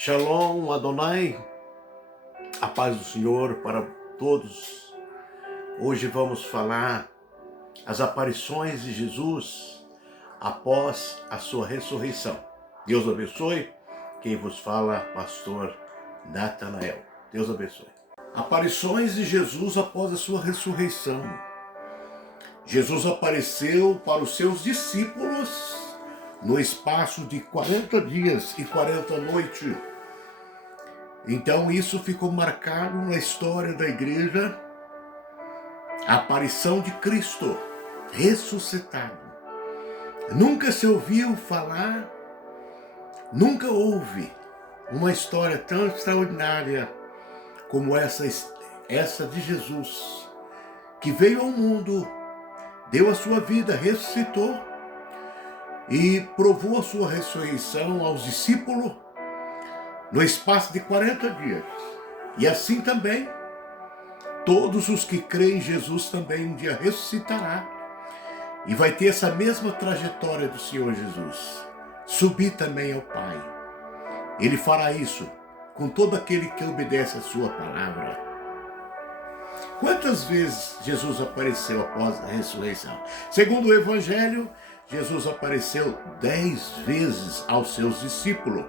Shalom Adonai, a paz do Senhor para todos. Hoje vamos falar as aparições de Jesus após a sua ressurreição. Deus abençoe. Quem vos fala, pastor Natanael. Deus abençoe. Aparições de Jesus após a sua ressurreição. Jesus apareceu para os seus discípulos no espaço de 40 dias e 40 noites. Então isso ficou marcado na história da igreja, a aparição de Cristo ressuscitado. Nunca se ouviu falar, nunca houve uma história tão extraordinária como essa de Jesus, que veio ao mundo, deu a sua vida, ressuscitou, e provou a sua ressurreição aos discípulos no espaço de 40 dias. E assim também, todos os que creem em Jesus também um dia ressuscitará. E vai ter essa mesma trajetória do Senhor Jesus. Subir também ao Pai. Ele fará isso com todo aquele que obedece a sua palavra. Quantas vezes Jesus apareceu após a ressurreição? Segundo o Evangelho, Jesus apareceu 10 vezes aos seus discípulos.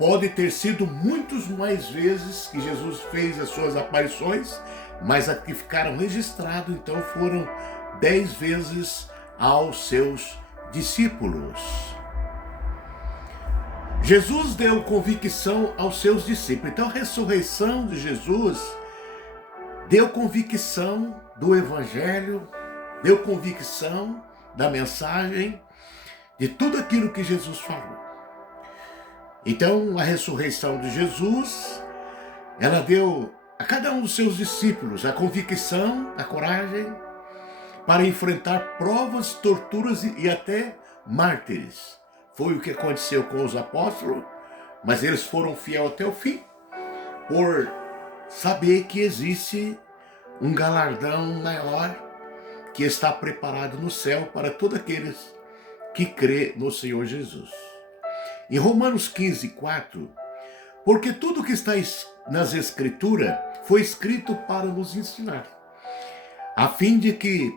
Pode ter sido muitas mais vezes que Jesus fez as suas aparições, mas as que ficaram registradas, então, foram 10 vezes aos seus discípulos. Jesus deu convicção aos seus discípulos. Então, a ressurreição de Jesus deu convicção do Evangelho, deu convicção da mensagem, de tudo aquilo que Jesus falou. Então, a ressurreição de Jesus, ela deu a cada um dos seus discípulos a convicção, a coragem para enfrentar provas, torturas e até mártires. Foi o que aconteceu com os apóstolos, mas eles foram fiéis até o fim, por saber que existe um galardão maior que está preparado no céu para todos aqueles que crê no Senhor Jesus. Em Romanos 15:4, porque tudo que está nas Escrituras foi escrito para nos ensinar, a fim de que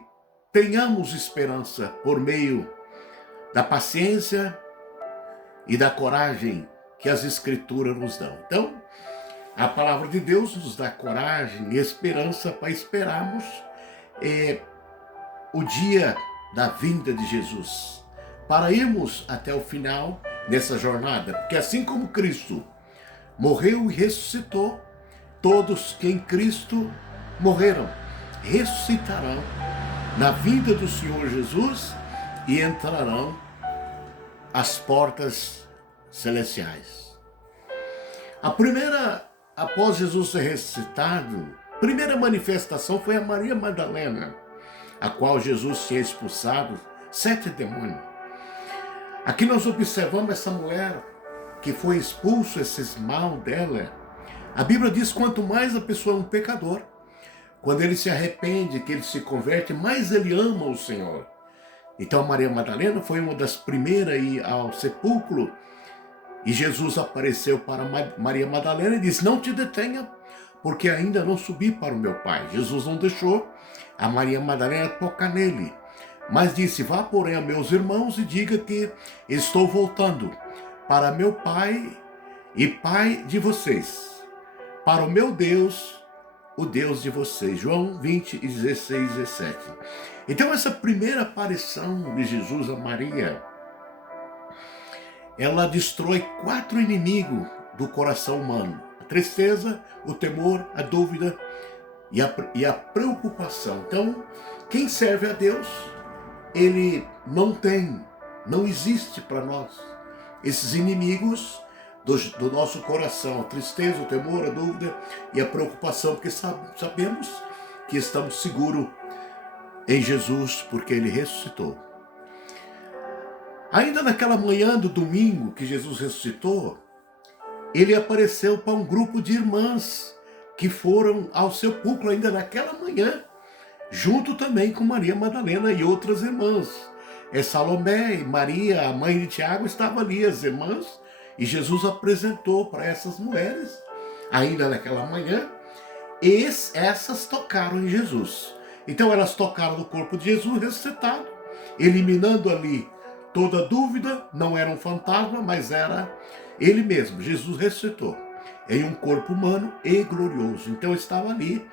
tenhamos esperança por meio da paciência e da coragem que as Escrituras nos dão. Então, a palavra de Deus nos dá coragem e esperança para esperarmos o dia da vinda de Jesus, para irmos até o final nessa jornada, porque assim como Cristo morreu e ressuscitou, todos que em Cristo morreram ressuscitarão na vinda do Senhor Jesus e entrarão às portas celestiais. A primeira, após Jesus ser ressuscitado, a primeira manifestação foi a Maria Madalena, a qual Jesus tinha expulsado 7 demônios. Aqui nós observamos essa mulher que foi expulso esses mal dela. A Bíblia diz: quanto mais a pessoa é um pecador, quando ele se arrepende, que ele se converte, mais ele ama o Senhor. Então Maria Madalena foi uma das primeiras a ir ao sepulcro, e Jesus apareceu para Maria Madalena e disse: não te detenha, porque ainda não subi para o meu Pai. Jesus não deixou a Maria Madalena tocar nele, mas disse: vá, porém, a meus irmãos e diga que estou voltando para meu Pai e Pai de vocês, para o meu Deus, o Deus de vocês. João 20:16-17. Então, essa primeira aparição de Jesus a Maria, ela destrói 4 inimigos do coração humano: a tristeza, o temor, a dúvida e a preocupação. Então, quem serve a Deus, ele não existe para nós esses inimigos do nosso coração: a tristeza, o temor, a dúvida e a preocupação, porque sabemos que estamos seguros em Jesus, porque ele ressuscitou. Ainda naquela manhã do domingo que Jesus ressuscitou, ele apareceu para um grupo de irmãs que foram ao sepulcro ainda naquela manhã, junto também com Maria Madalena e outras irmãs. Salomé e Maria, a mãe de Tiago, estavam ali, as irmãs, E Jesus apresentou para essas mulheres, ainda naquela manhã, e essas tocaram em Jesus. Então elas tocaram no corpo de Jesus ressuscitado, eliminando ali toda dúvida, não era um fantasma, mas era ele mesmo. Jesus ressuscitou em um corpo humano e glorioso. Então estava ali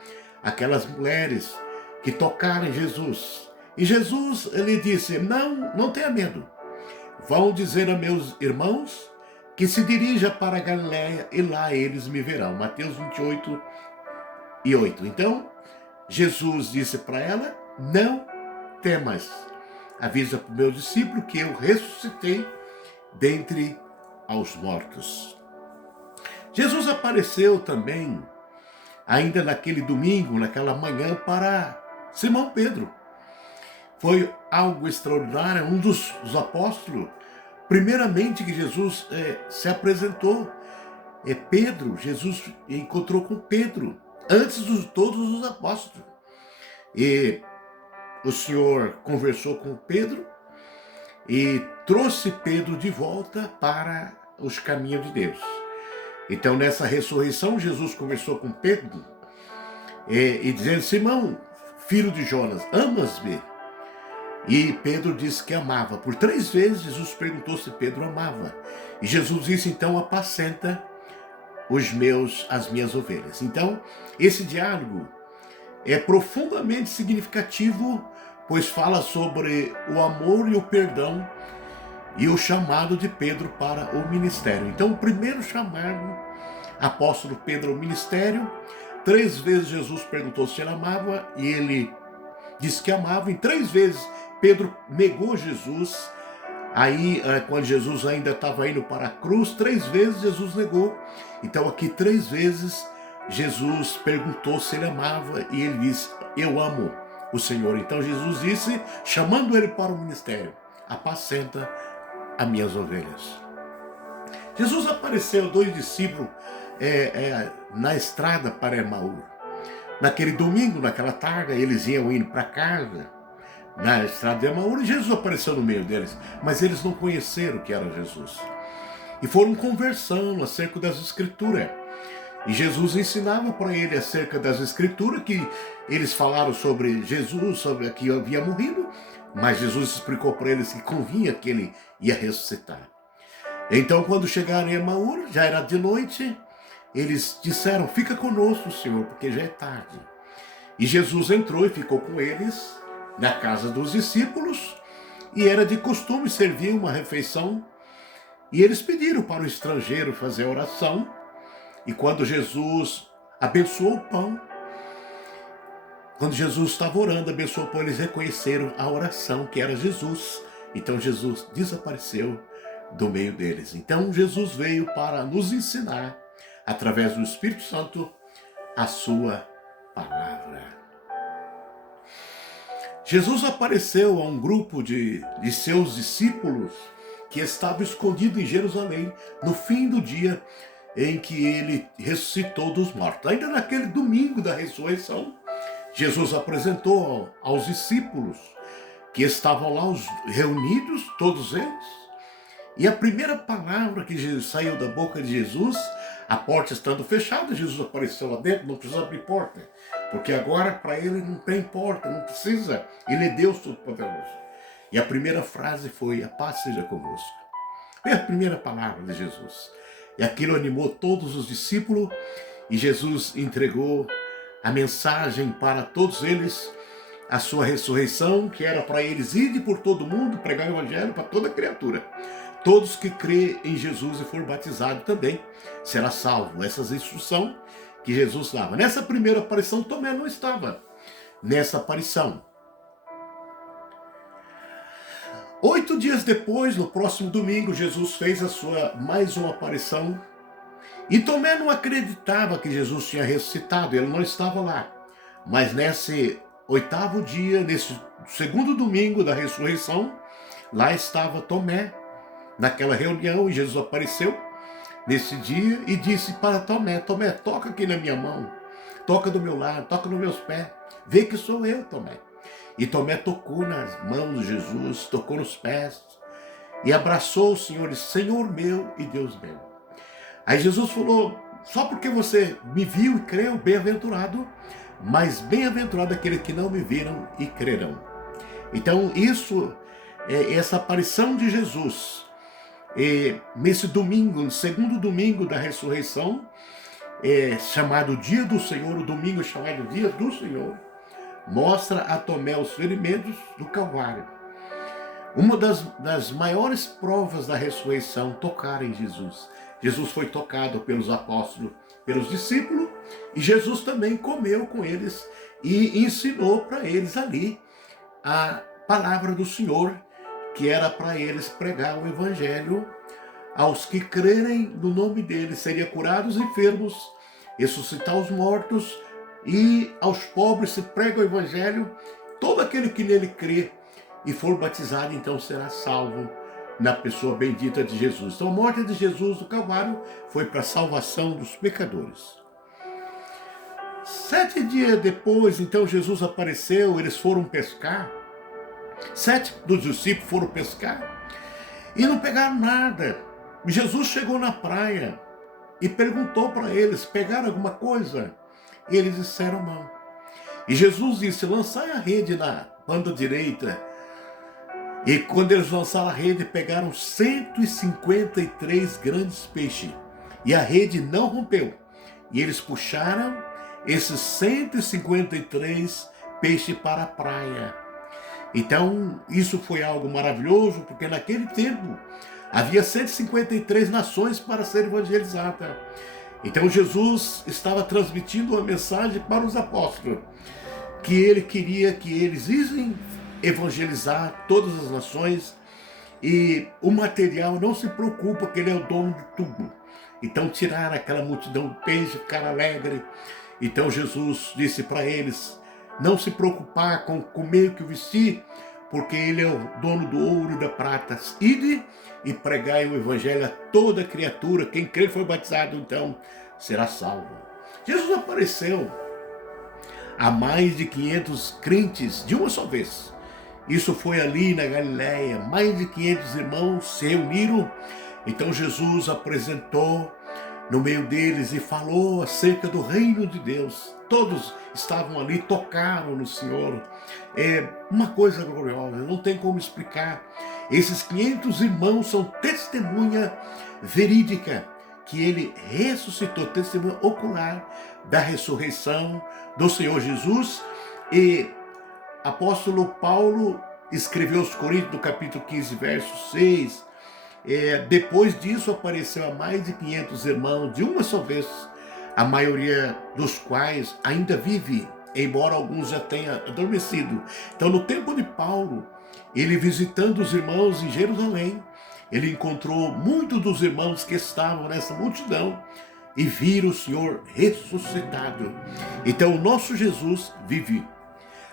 aquelas mulheres que tocaram em Jesus. E Jesus, ele disse, não tenha medo. Vão dizer a meus irmãos que se dirija para a Galiléia e lá eles me verão. Mateus 28:8. Então, Jesus disse para ela, não temas. Avisa para o meu discípulo que eu ressuscitei dentre aos mortos. Jesus apareceu também, ainda naquele domingo, naquela manhã, para Simão Pedro. Foi algo extraordinário, um dos apóstolos, primeiramente que Jesus se apresentou. Pedro, Jesus encontrou com Pedro, antes de todos os apóstolos. E o Senhor conversou com Pedro e trouxe Pedro de volta para os caminhos de Deus. Então, nessa ressurreição, Jesus conversou com Pedro e dizendo, Simão, filho de Jonas, amas-me? E Pedro disse que amava. Por 3 vezes Jesus perguntou se Pedro amava. E Jesus disse, então, apacenta as minhas ovelhas. Então, esse diálogo é profundamente significativo, pois fala sobre o amor e o perdão e o chamado de Pedro para o ministério. Então, o primeiro chamado, apóstolo Pedro ao ministério, 3 vezes Jesus perguntou se ele amava e ele disse que amava. Em 3 vezes Pedro negou Jesus. Aí, quando Jesus ainda estava indo para a cruz, 3 vezes Jesus negou. Então, aqui 3 vezes Jesus perguntou se ele amava e ele disse, eu amo o Senhor. Então Jesus disse, chamando ele para o ministério, apacenta as minhas ovelhas. Jesus apareceu a 2 discípulos na estrada para Emaús. Naquele domingo, naquela tarde, eles iam indo para casa, na estrada de Emaús, e Jesus apareceu no meio deles, mas eles não conheceram que era Jesus. E foram conversando acerca das Escrituras. E Jesus ensinava para ele acerca das Escrituras, que eles falaram sobre Jesus, sobre que havia morrido, mas Jesus explicou para eles que convinha que ele ia ressuscitar. Então, quando chegaram em Emaús, já era de noite, eles disseram, fica conosco, Senhor, porque já é tarde. E Jesus entrou e ficou com eles na casa dos discípulos, e era de costume servir uma refeição, e eles pediram para o estrangeiro fazer oração. E quando Jesus abençoou o pão, quando Jesus estava orando, abençoou o pão, eles reconheceram a oração que era Jesus. Então Jesus desapareceu do meio deles. Então Jesus veio para nos ensinar, através do Espírito Santo, a sua palavra. Jesus apareceu a um grupo de seus discípulos que estava escondido em Jerusalém, no fim do dia em que ele ressuscitou dos mortos. Ainda naquele domingo da ressurreição, Jesus apresentou aos discípulos que estavam lá reunidos, todos eles, e a primeira palavra que saiu da boca de Jesus, a porta estando fechada, Jesus apareceu lá dentro, não precisa abrir porta, porque agora para ele não tem porta, não precisa, ele é Deus Todo-Poderoso. E a primeira frase foi, a paz seja convosco. Foi a primeira palavra de Jesus. E aquilo animou todos os discípulos, e Jesus entregou a mensagem para todos eles, a sua ressurreição, que era para eles irem por todo mundo, pregar o evangelho para toda criatura. Todos que crê em Jesus e for batizado também será salvo. Essas instruções que Jesus dava. Nessa primeira aparição, Tomé não estava nessa aparição. 8 dias depois, no próximo domingo, Jesus fez mais uma aparição. E Tomé não acreditava que Jesus tinha ressuscitado, ele não estava lá. Mas nesse 8º dia, nesse segundo domingo da ressurreição, lá estava Tomé, naquela reunião, e Jesus apareceu nesse dia e disse para Tomé, Tomé, toca aqui na minha mão, toca do meu lado, toca nos meus pés, vê que sou eu, Tomé. E Tomé tocou nas mãos de Jesus, tocou nos pés, e abraçou o Senhor e disse: Senhor meu e Deus meu. Aí Jesus falou: só porque você me viu e creu, bem-aventurado, mas bem-aventurado aquele que não me viram e crerão. Então isso, essa aparição de Jesus, nesse domingo, no segundo domingo da ressurreição, chamado Dia do Senhor, o domingo chamado Dia do Senhor, mostra a Tomé os ferimentos do Calvário. Uma das maiores provas da ressurreição, tocar em Jesus. Jesus foi tocado pelos apóstolos, pelos discípulos, e Jesus também comeu com eles e ensinou para eles ali a palavra do Senhor, que era para eles pregar o evangelho aos que crerem no nome dele, seriam curados enfermos, ressuscitar os mortos, e aos pobres se prega o evangelho. Todo aquele que nele crê e for batizado, então será salvo na pessoa bendita de Jesus. Então a morte de Jesus do Calvário foi para a salvação dos pecadores. 7 dias depois, então, Jesus apareceu, eles foram pescar. 7 dos discípulos foram pescar e não pegaram nada. Jesus chegou na praia e perguntou para eles: pegaram alguma coisa? E eles disseram não. E Jesus disse: lançai a rede na banda direita. E quando eles lançaram a rede, pegaram 153 grandes peixes. E a rede não rompeu. E eles puxaram esses 153 peixes para a praia. Então, isso foi algo maravilhoso, porque naquele tempo havia 153 nações para ser evangelizada. Então Jesus estava transmitindo uma mensagem para os apóstolos, que ele queria que eles fossem evangelizar todas as nações, e o material, não se preocupa, que ele é o dono de tudo. Então tiraram aquela multidão de peixe, ficaram alegres. Então Jesus disse para eles não se preocupar com comer o que vestir, porque ele é o dono do ouro e da prata. Ide e pregai o evangelho a toda criatura. Quem crer e for batizado, então, será salvo. Jesus apareceu a mais de 500 crentes de uma só vez. Isso foi ali na Galileia. Mais de 500 irmãos se reuniram. Então Jesus apresentou no meio deles e falou acerca do reino de Deus. Todos estavam ali, tocaram no Senhor. É uma coisa gloriosa, não tem como explicar. Esses 500 irmãos são testemunha verídica que ele ressuscitou, testemunha ocular da ressurreição do Senhor Jesus. E apóstolo Paulo escreveu aos Coríntios, no capítulo 15, verso 6, depois disso apareceu a mais de 500 irmãos de uma só vez, a maioria dos quais ainda vive, embora alguns já tenham adormecido. Então, no tempo de Paulo, ele visitando os irmãos em Jerusalém, ele encontrou muitos dos irmãos que estavam nessa multidão e viram o Senhor ressuscitado. Então, o nosso Jesus vive.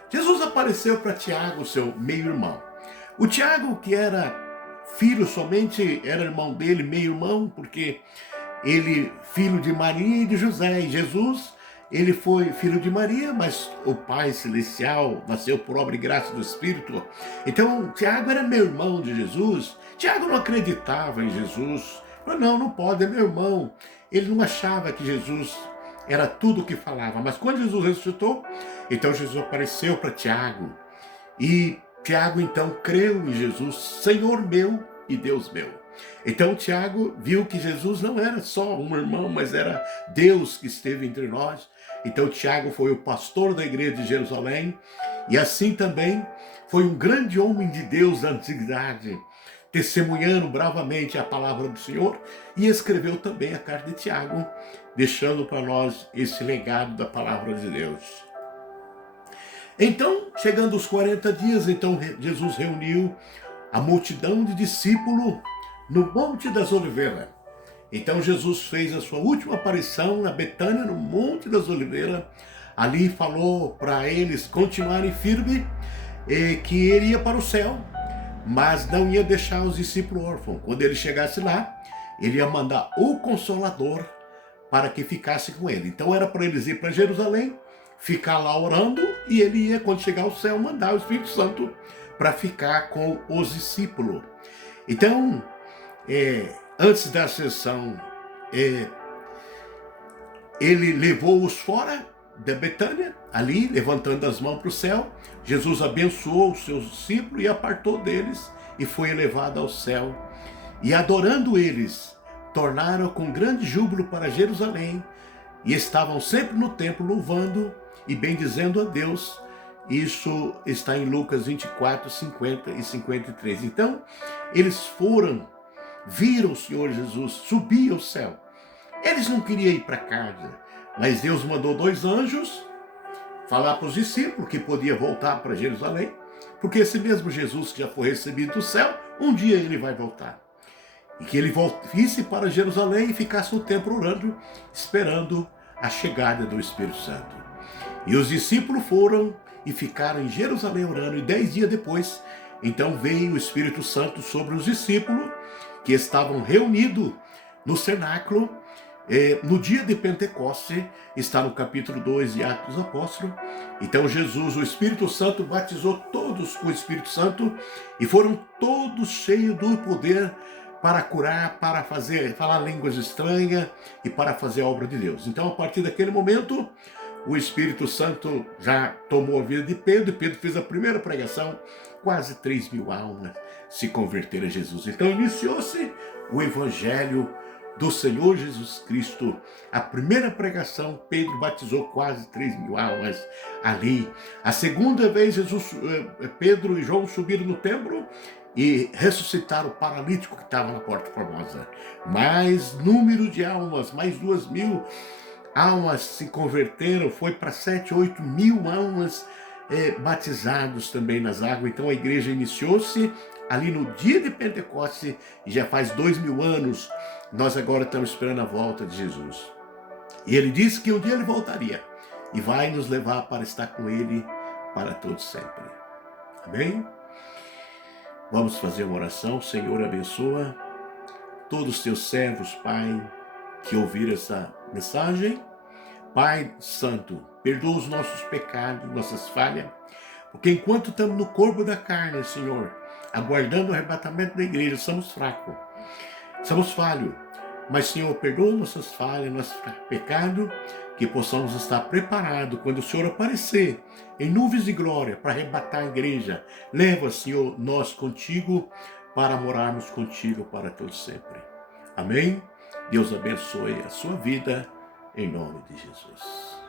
Jesus apareceu para Tiago, seu meio-irmão. O Tiago, que era filho somente, era irmão dele, meio-irmão, porque ele, filho de Maria e de José. E Jesus, ele foi filho de Maria, mas o Pai Celestial nasceu por obra e graça do Espírito. Então, Tiago era meio-irmão de Jesus. Tiago não acreditava em Jesus. Não pode, é meu irmão. Ele não achava que Jesus era tudo o que falava. Mas quando Jesus ressuscitou, então Jesus apareceu para Tiago. E Tiago então creu em Jesus, Senhor meu e Deus meu. Então Tiago viu que Jesus não era só um irmão, mas era Deus que esteve entre nós. Então Tiago foi o pastor da igreja de Jerusalém, e assim também foi um grande homem de Deus da antiguidade, testemunhando bravamente a palavra do Senhor, e escreveu também a carta de Tiago, deixando para nós esse legado da palavra de Deus. Então, chegando os 40 dias, então Jesus reuniu a multidão de discípulos no Monte das Oliveiras. Então Jesus fez a sua última aparição na Betânia, no Monte das Oliveiras. Ali falou para eles continuarem firmes, que ele ia para o céu, mas não ia deixar os discípulos órfãos. Quando ele chegasse lá, ele ia mandar o Consolador para que ficasse com ele. Então era para eles ir para Jerusalém, ficar lá orando, e ele ia, quando chegar ao céu, mandar o Espírito Santo para ficar com os discípulos. Então, antes da ascensão, é, ele levou-os fora da Betânia, ali, levantando as mãos para o céu. Jesus abençoou os seus discípulos e apartou deles e foi elevado ao céu. E adorando eles, tornaram com grande júbilo para Jerusalém e estavam sempre no templo louvando e bendizendo a Deus. Isso está em Lucas 24, 50 e 53. Então, eles viram o Senhor Jesus subir ao céu. Eles não queriam ir para casa, mas Deus mandou 2 anjos falar para os discípulos que podia voltar para Jerusalém, porque esse mesmo Jesus que já foi recebido do céu, um dia ele vai voltar. E que ele visse para Jerusalém e ficasse no templo orando, esperando a chegada do Espírito Santo. E os discípulos foram e ficaram em Jerusalém orando, e 10 dias depois, então veio o Espírito Santo sobre os discípulos que estavam reunidos no cenáculo, no dia de Pentecoste, está no capítulo 2 de Atos dos Apóstolos. Então Jesus, o Espírito Santo, batizou todos com o Espírito Santo e foram todos cheios do poder para curar, para falar línguas estranhas e para fazer a obra de Deus. Então, a partir daquele momento, o Espírito Santo já tomou a vida de Pedro, e Pedro fez a primeira pregação, quase 3.000 almas se converteram a Jesus. Então, iniciou-se o Evangelho do Senhor Jesus Cristo. A primeira pregação, Pedro batizou quase 3.000 almas ali. A segunda vez, Pedro e João subiram no templo e ressuscitaram o paralítico que estava na Porta Formosa. Mais número de almas, mais 2.000 almas se converteram, foi para 7, 8.000 almas batizados também nas águas. Então a igreja iniciou-se ali no dia de Pentecoste, e já faz 2.000 anos, nós agora estamos esperando a volta de Jesus. E ele disse que um dia ele voltaria, e vai nos levar para estar com ele para todo sempre. Amém? Vamos fazer uma oração. Senhor, abençoa todos os teus servos, Pai, que ouviram essa mensagem. Pai Santo, perdoa os nossos pecados, nossas falhas, porque enquanto estamos no corpo da carne, Senhor, aguardando o arrebatamento da igreja, somos fracos, somos falhos. Mas, Senhor, perdoa nossas falhas, nossos pecados, que possamos estar preparados quando o Senhor aparecer em nuvens de glória para arrebatar a igreja. Leva, Senhor, nós contigo para morarmos contigo para todo sempre. Amém? Deus abençoe a sua vida, em nome de Jesus.